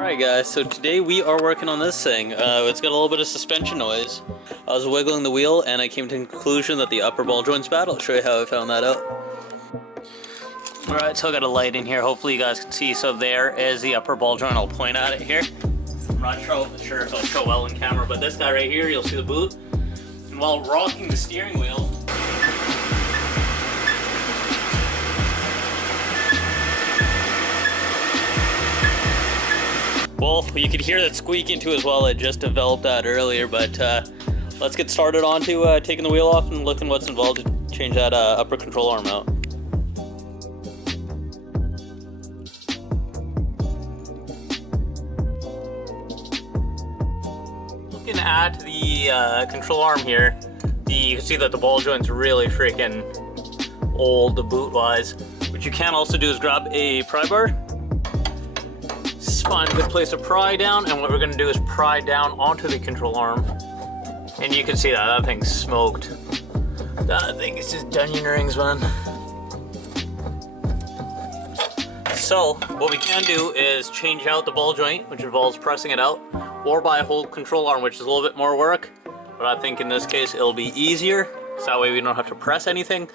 Alright guys, so today we are working on this thing. It's got a little bit of suspension noise. I was wiggling the wheel and I came to the conclusion that the upper ball joint's bad. I'll show you how I found that out. Alright, so I got a light in here. Hopefully you guys can see. So there is the upper ball joint. I'll point at it here. I'm not sure if I'll show well in camera, but this guy right here, you'll see the boot. And while rocking the steering wheel, well, you could hear that squeaking too as well. It just developed that earlier, but let's get started on to taking the wheel off and looking what's involved to change that upper control arm out. Looking at the control arm here, you can see that the ball joint's really freaking old, the boot wise. What you can also do is grab a pry bar. Find a good place to pry down, and what we're going to do is pry down onto the control arm, and you can see that thing's smoked. That thing is just onion rings, man. So what we can do is change out the ball joint, which involves pressing it out, or buy a whole control arm, which is a little bit more work, but I think in this case it'll be easier, so that way we don't have to press anything.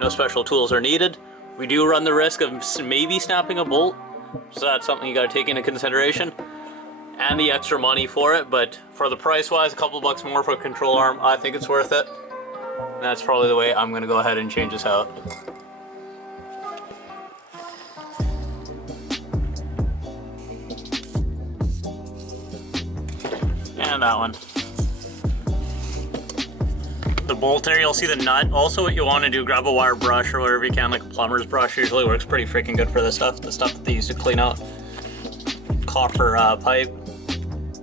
No special tools are needed. We do run the risk of maybe snapping a bolt, so that's something you got to take into consideration, and the extra money for it. But for the price wise, a couple bucks more for a control arm, I think it's worth it. And that's probably the way I'm going to go ahead and change this out. And that one. The bolt there, you'll see the nut. Also what you want to do, grab a wire brush or whatever you can, like a plumber's brush. Usually works pretty freaking good for this stuff. The stuff that they use to clean out copper pipe.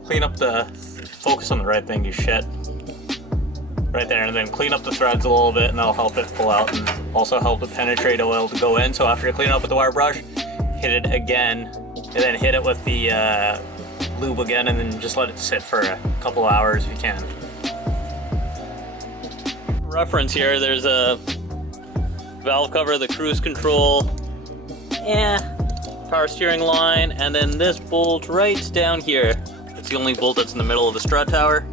Clean up the, focus on the right thing, you shit. Right there, and then clean up the threads a little bit, and that'll help it pull out and also help the penetrate oil to go in. So after you clean it up with the wire brush, hit it again, and then hit it with the lube again, and then just let it sit for a couple of hours if you can. Reference here, there's a valve cover, the cruise control, power steering line, and then this bolt right down here. It's the only bolt that's in the middle of the strut tower.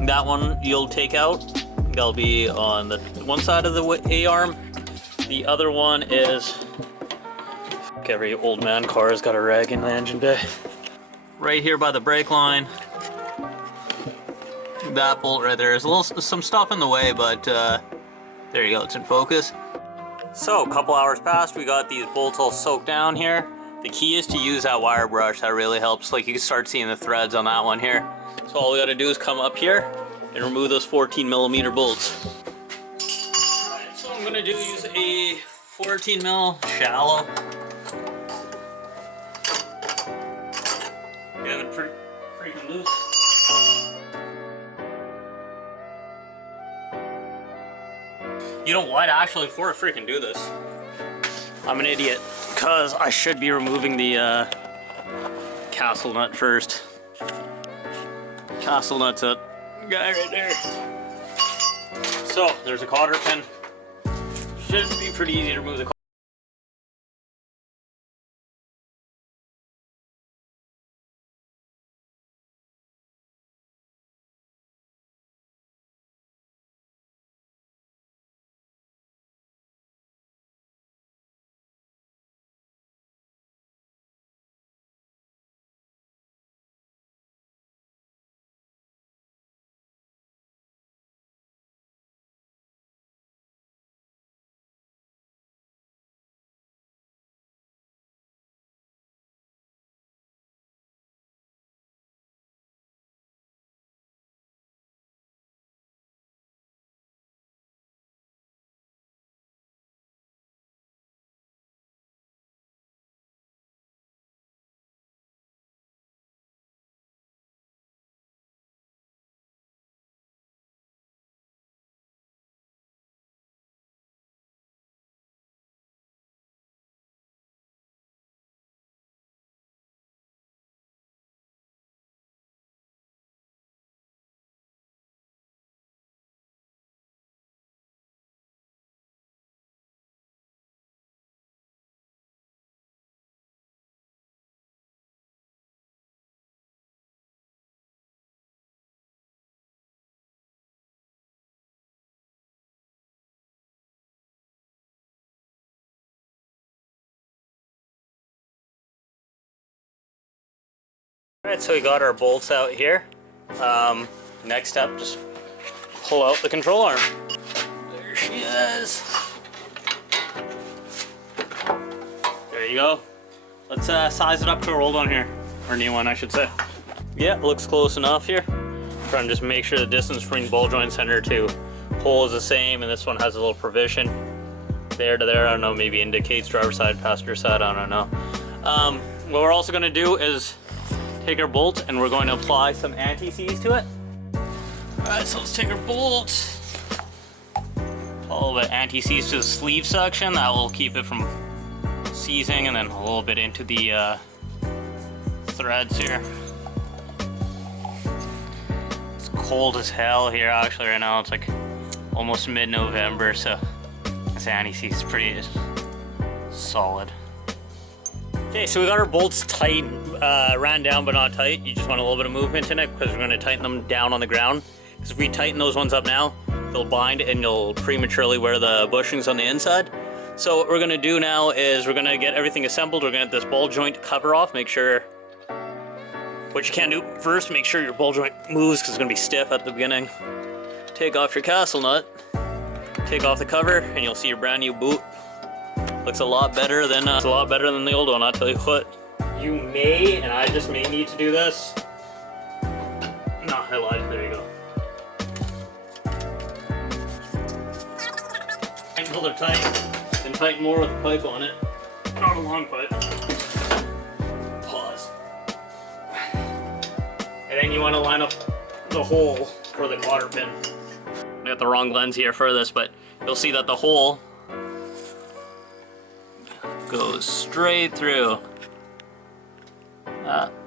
That one you'll take out. That'll be on the one side of the A-arm. The other one is, every old man car has got a rag in the engine bay. Right here by the brake line. That bolt right there is some stuff in the way, but there you go, it's in focus. So a couple hours passed, we got these bolts all soaked down here. The key is to use that wire brush. That really helps. Like, you can start seeing the threads on that one here. So all we got to do is come up here and remove those 14mm bolts. Alright, so I'm going to use a 14mm shallow. We have it pretty freaking loose. You know what, actually, before I freaking do this, I'm an idiot, because I should be removing the castle nut first. Castle nut's that guy right there. So, there's a cotter pin. Should be pretty easy to remove the Alright, so we got our bolts out here. Next step, just pull out the control arm. There she is. There you go. Let's size it up to our old one here. Or new one, I should say. Yeah, looks close enough here. Trying to just make sure the distance between ball joint center to hole is the same, and this one has a little provision. There to there, I don't know, maybe indicates driver side, passenger side, I don't know. What we're also gonna do is take our bolt and we're going to apply some anti-seize to it. Alright, so let's take our bolt. A little bit anti-seize to the sleeve section, that will keep it from seizing, and then a little bit into the threads here. It's cold as hell here actually right now. It's like almost mid-November, so this anti-seize is pretty solid. Okay, so we got our bolts tight, ran down but not tight. You just want a little bit of movement in it because we're going to tighten them down on the ground. Because if we tighten those ones up now, they'll bind and you'll prematurely wear the bushings on the inside. So what we're going to do now is we're going to get everything assembled. We're going to get this ball joint cover off. Make sure, what you can do first, make sure your ball joint moves because it's going to be stiff at the beginning. Take off your castle nut, take off the cover, and you'll see your brand new boot. Looks a lot better than the old one, I'll tell you what. You may, and I just may need to do this. No, I lied, there you go. Until they're tight, then tighten more with a pipe on it. Not a long pipe. Pause. And then you want to line up the hole for the cotter pin. I got the wrong lens here for this, but you'll see that the hole goes straight through.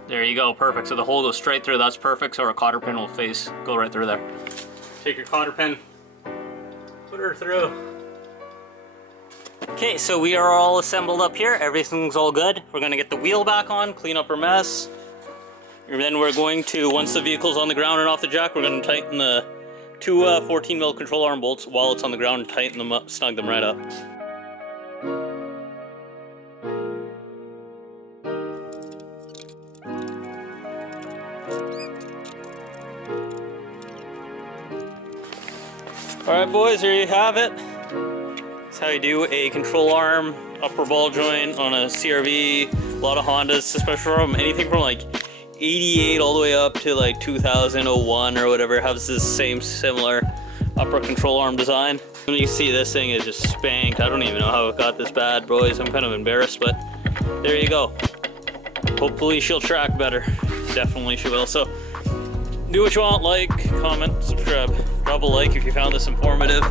There you go, perfect. So the hole goes straight through, that's perfect, so our cotter pin will go right through there. Take your cotter pin, put her through. Okay, so we are all assembled up here, everything's all good. We're gonna get the wheel back on, clean up our mess. And then we're going to, once the vehicle's on the ground and off the jack, we're gonna tighten the two 14mm control arm bolts while it's on the ground and tighten them up, snug them right up. Alright boys, here you have it. That's how you do a control arm upper ball joint on a CRV. A lot of Hondas, especially from anything from like 88 all the way up to like 2001 or whatever, has this same similar upper control arm design. When you see this thing is just spanked. I don't even know how it got this bad, boys. I'm kind of embarrassed, but there you go. Hopefully she'll track better. Definitely she will. So do what you want, like, comment, subscribe. Drop a like if you found this informative,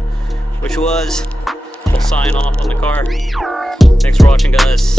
which was. We'll sign off on the car. Thanks for watching, guys.